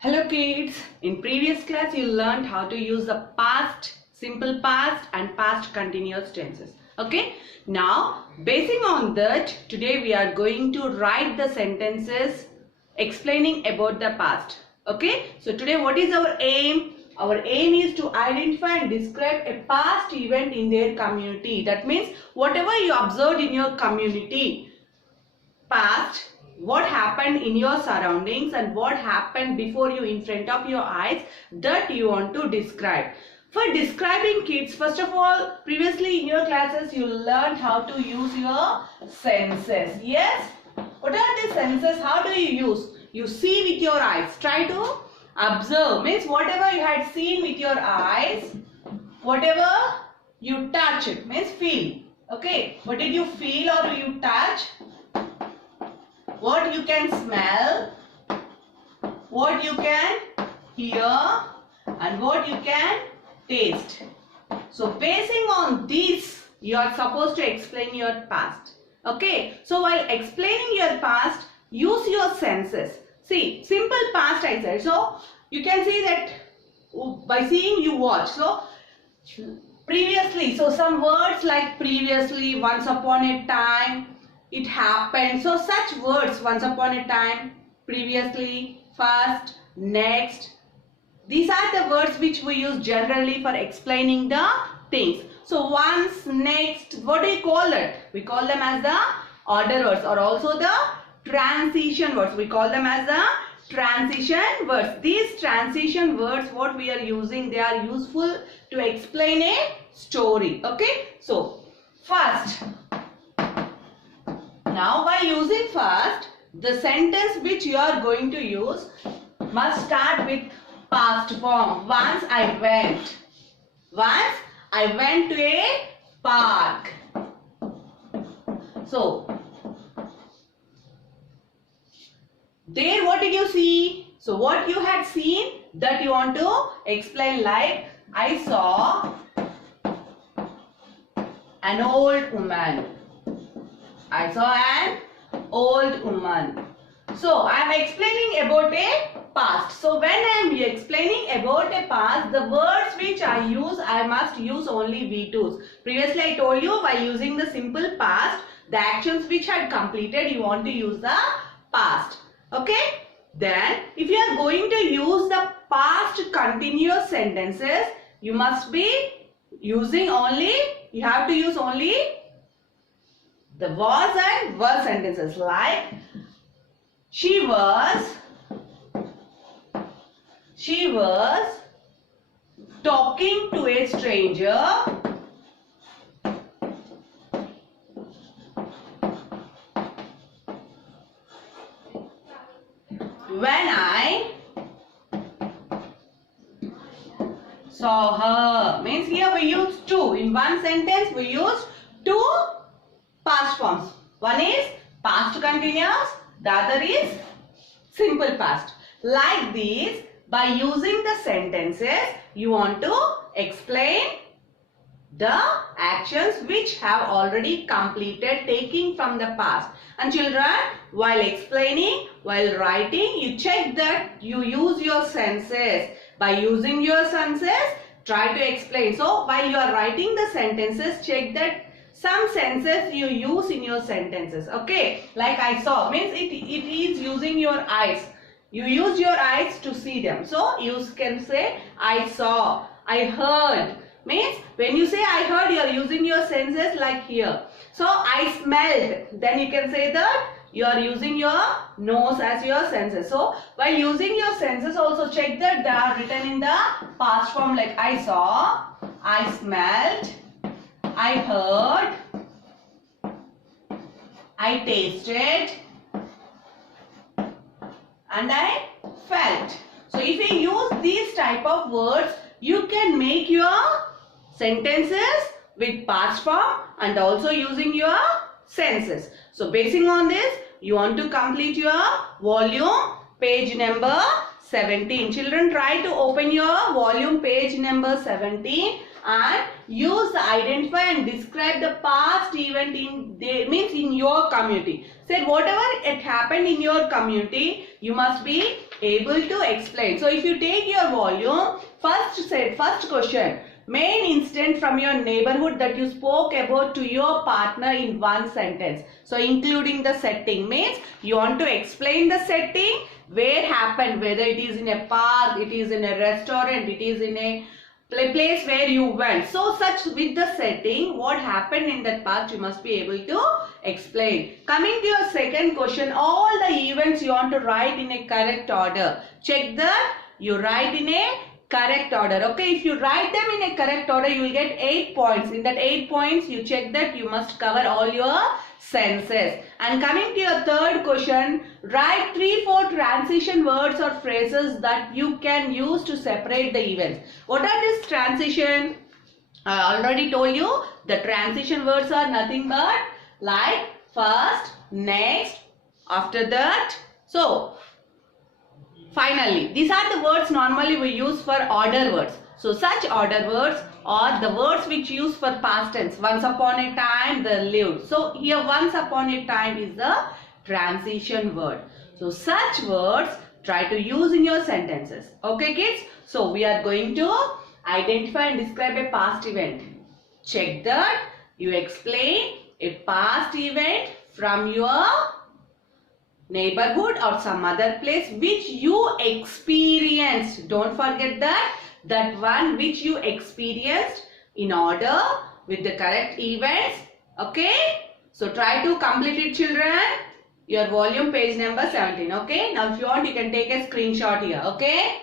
Hello kids, in previous class you learned how to use the past, simple past and past continuous tenses. Okay, now basing on that, today we are going to write the sentences explaining about the past. Okay, so today what is our aim? Our aim is to identify and describe a past event in their community. That means whatever you observed in your community, past, what happened in your surroundings and what happened before you in front of your eyes, that you want to describe. For describing kids, first of all, previously in your classes you learned how to use your senses. Yes, what are the senses? How do you use? You see with your eyes. Try to observe, means whatever you had seen with your eyes, whatever you touch, it means feel. Okay, what did you feel or you touch? What you can smell, what you can hear, and what you can taste. So basing on these, you are supposed to explain your past. Okay, so while explaining your past, use your senses. See, simple past I said. So you can see that by seeing you watch. So previously, so some words like previously, once upon a time, it happened. So such words, once upon a time, previously, first, next. These are the words which we use generally for explaining the things. So once, next, what do you call it? We call them as the order words or also the transition words. We call them as the transition words. These transition words, what we are using, they are useful to explain a story. Okay. So first, now by using first, the sentence which you are going to use must start with past form. Once I went. Once I went to a park. So there what did you see? So what you had seen, that you want to explain, like I saw an old woman. I saw an old woman. So I am explaining about a past. So when I am explaining about a past, the words which I use, I must use only V2s. Previously I told you, by using the simple past, the actions which I had completed, you want to use the past. Okay. Then if you are going to use the past continuous sentences, you must be using only, you have to use only the was and were sentences, like she was talking to a stranger when I saw her. Means here we use two. In one sentence we use two past forms. One is past continuous, the other is simple past. Like this, by using the sentences, you want to explain the actions which have already completed, taking from the past. And children, while explaining, while writing, you check that you use your senses. By using your senses, try to explain. So while you are writing the sentences, check that some senses you use in your sentences. Okay, like I saw means it is using your eyes. You use your eyes to see them. So you can say I saw, I heard. Means when you say I heard, you are using your senses, like here. So I smelled, then you can say that you are using your nose as your senses. So while using your senses, also check that they are written in the past form, like I saw, I smelled, I heard, I tasted, and I felt. So if you use these type of words, you can make your sentences with past form and also using your senses. So basing on this, you want to complete your volume page number 17. Children, try to open your volume page number 17 and use the identify and describe the past event in your community. Say whatever it happened in your community, you must be able to explain. So if you take your volume, first question, main incident from your neighborhood that you spoke about to your partner in one sentence. So including the setting means you want to explain the setting, where happened, whether it is in a park, it is in a restaurant, it is in a place where you went. So such with the setting, what happened in that past, you must be able to explain. Coming to your second question, all the events you want to write in a correct order. Check that you write in a correct order. Okay, if you write them in a correct order, you will get 8 points. In that 8 points, you check that you must cover all your senses. And coming to your third question, write 3-4 transition words or phrases that you can use to separate the events. What are these transition? I already told you the transition words are nothing but like first, next, after that. So finally, these are the words normally we use for order words. So such order words are the words which use for past tense. Once upon a time they lived. So here once upon a time is the transition word. So such words try to use in your sentences. Okay kids? So we are going to identify and describe a past event. Check that you explain a past event from your neighborhood or some other place which you experienced. Don't forget that one which you experienced in order with the correct events. Okay, so try to complete it children. Your volume page number 17. Okay, now if you want you can take a screenshot here. Okay.